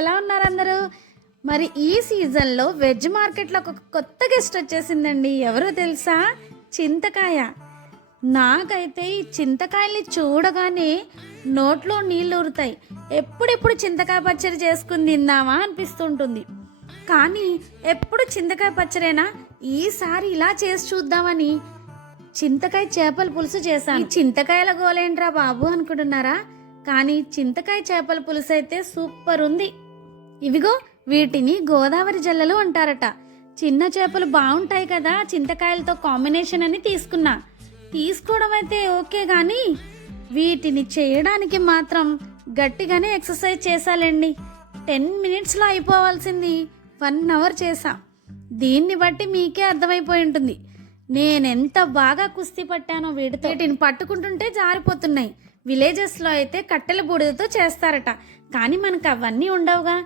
ఎలా ఉన్నారు అందరూ? మరి ఈ సీజన్లో వెజ్ మార్కెట్లో ఒక కొత్త గెస్ట్ వచ్చేసిందండి. ఎవరో తెలుసా? చింతకాయ. నాకైతే ఈ చింతకాయల్ని చూడగానే నోట్లో నీళ్ళు ఊరుతాయి. ఎప్పుడెప్పుడు చింతకాయ పచ్చడి చేసుకుని తిందామా అనిపిస్తుంటుంది. కానీ ఎప్పుడు చింతకాయ పచ్చడేనా, ఈసారి ఇలా చేసి చూద్దామని చింతకాయ చేపల పులుసు చేశాను. చింతకాయల గోలేంట్రా బాబు అనుకుంటున్నారా? కానీ చింతకాయ చేపల పులుసు అయితే సూపర్ ఉంది. ఇవిగో వీటిని గోదావరి జల్లలు అంటారట. చిన్న చేపలు బాగుంటాయి కదా చింతకాయలతో కాంబినేషన్ అని తీసుకోవడం అయితే ఓకే, కానీ వీటిని చేయడానికి మాత్రం గట్టిగానే ఎక్సర్సైజ్ చేశాలండి. 10 minutesలో అయిపోవాల్సింది 1 hour చేశా. దీన్ని బట్టి మీకే అర్థమైపోయి ఉంటుంది నేనెంత బాగా కుస్తీ పట్టానో వీటితో. వీటిని పట్టుకుంటుంటే జారిపోతున్నాయి. విలేజెస్లో అయితే కట్టెల బూడిదతో చేస్తారట, కానీ మనకు అవన్నీ ఉండవుగా.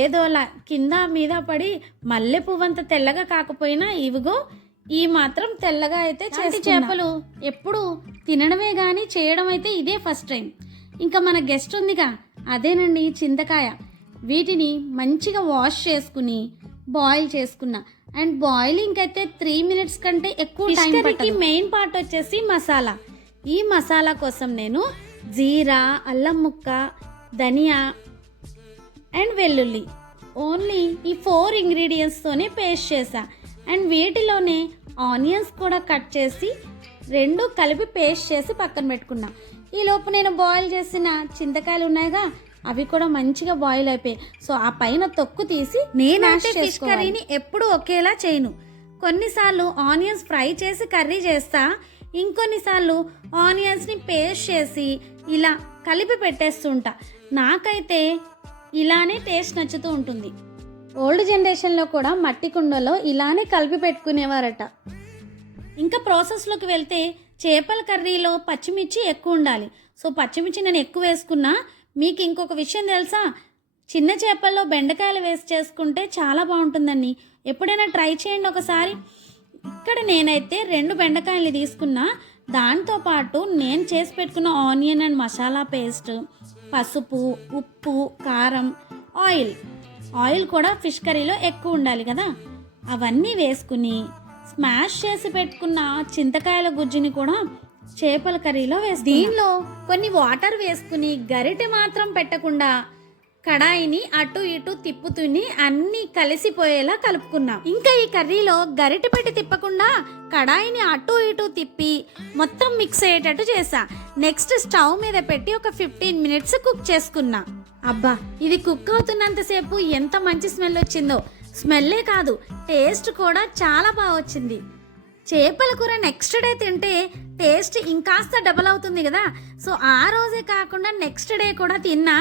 ఏదోలా కింద మీద పడి మల్లె పువ్వంత తెల్లగా కాకపోయినా ఇవిగో ఈ మాత్రం తెల్లగా అయితే చేసి చేపలు ఎప్పుడు తినడమే కానీ చేయడం అయితే ఇదే ఫస్ట్ టైం. ఇంకా మన గెస్ట్ ఉందిగా, అదేనండి చింతకాయ. వీటిని మంచిగా వాష్ చేసుకుని బాయిల్ చేసుకున్నా. అండ్ బాయిలింగ్ అయితే 3 minutes కంటే ఎక్కువ టైం పట్టదు. మెయిన్ పార్ట్ వచ్చేసి మసాలా. ఈ మసాలా కోసం నేను జీరా, అల్లం ముక్క, ధనియా అండ్ వెల్లుల్లి ఓన్లీ ఈ 4 ingredientsతోనే పేస్ట్ చేసా. అండ్ వీటిలోనే ఆనియన్స్ కూడా కట్ చేసి 2 కలిపి పేస్ట్ చేసి పక్కన పెట్టుకున్నా. ఈ లోపు నేను బాయిల్ చేసిన చింతకాయలు ఉన్నాయిగా, అవి కూడా మంచిగా బాయిల్ అయిపోయాయి. సో ఆ పైన తొక్కు తీసి నేనైతే ఫిష్ కర్రీని ఎప్పుడు ఒకేలా చేయను. కొన్నిసార్లు ఆనియన్స్ ఫ్రై చేసి కర్రీ చేస్తా, ఇంకొన్నిసార్లు ఆనియన్స్ని పేస్ట్ చేసి ఇలా కలిపి పెట్టేస్తుంటా. నాకైతే ఇలానే టేస్ట్ నచ్చుతూ ఉంటుంది. ఓల్డ్ జనరేషన్లో కూడా మట్టి కుండలో ఇలానే కలిపి పెట్టుకునేవారట. ఇంకా ప్రాసెస్లోకి వెళ్తే చేపల కర్రీలో పచ్చిమిర్చి ఎక్కువ ఉండాలి. సో పచ్చిమిర్చి నేను ఎక్కువ వేసుకున్నా. మీకు ఇంకొక విషయం తెలుసా? చిన్న చేపల్లో బెండకాయలు వేసి చేసుకుంటే చాలా బాగుంటుందండి. ఎప్పుడైనా ట్రై చేయండి ఒకసారి. ఇక్కడ నేనైతే 2 బెండకాయలు తీసుకున్నా. దాంతోపాటు నేను చేసి పెట్టుకున్న ఆనియన్ అండ్ మసాలా పేస్ట్, పసుపు, ఉప్పు, కారం, ఆయిల్ కూడా ఫిష్ కర్రీలో ఎక్కువ ఉండాలి కదా, అవన్నీ వేసుకుని స్మాష్ చేసి పెట్టుకున్న చింతకాయల గుజ్జుని కూడా చేపల కర్రీలో దీనిలో కొన్ని వాటర్ వేసుకుని గరిటె మాత్రం పెట్టకుండా కడాయిని అటు ఇటు తిప్పుతుని అన్నీ కలిసిపోయేలా కలుపుకున్నాం. ఇంకా ఈ కర్రీలో గరిటె పెట్టి తిప్పకుండా కడాయిని అటు ఇటు తిప్పి మొత్తం మిక్స్ అయ్యేటట్టు చేసా. నెక్స్ట్ స్టవ్ మీద పెట్టి ఒక 15 minutes కుక్ చేసుకున్నా. అబ్బా, ఇది కుక్ అవుతున్నంతసేపు ఎంత మంచి స్మెల్ వచ్చిందో. స్మెల్లే కాదు, టేస్ట్ కూడా చాలా బాగా వచ్చింది. చేపల కూర నెక్స్ట్ డే తింటే టేస్ట్ ఇంకాస్త డబల్ అవుతుంది కదా. సో ఆ రోజే కాకుండా నెక్స్ట్ డే కూడా తిన్నా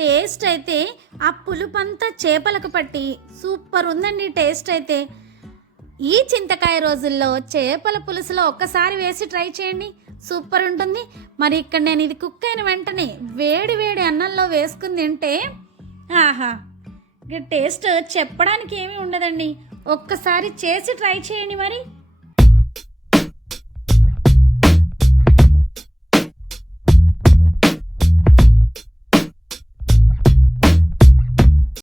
టేస్ట్ అయితే ఆ పులుపంతా చేపలకు పట్టి సూపర్ ఉందండి టేస్ట్ అయితే. ఈ చింతకాయ రోజుల్లో చేపల పులుసులో ఒక్కసారి వేసి ట్రై చేయండి, సూపర్ ఉంటుంది. మరి ఇక్కడ నేను ఇది కుక్ అయిన వెంటనే వేడి వేడి అన్నంలో వేసుకుని తింటే ఆహా, ఇక టేస్ట్ చెప్పడానికి ఏమీ ఉండదండి. ఒక్కసారి చేసి ట్రై చేయండి మరి.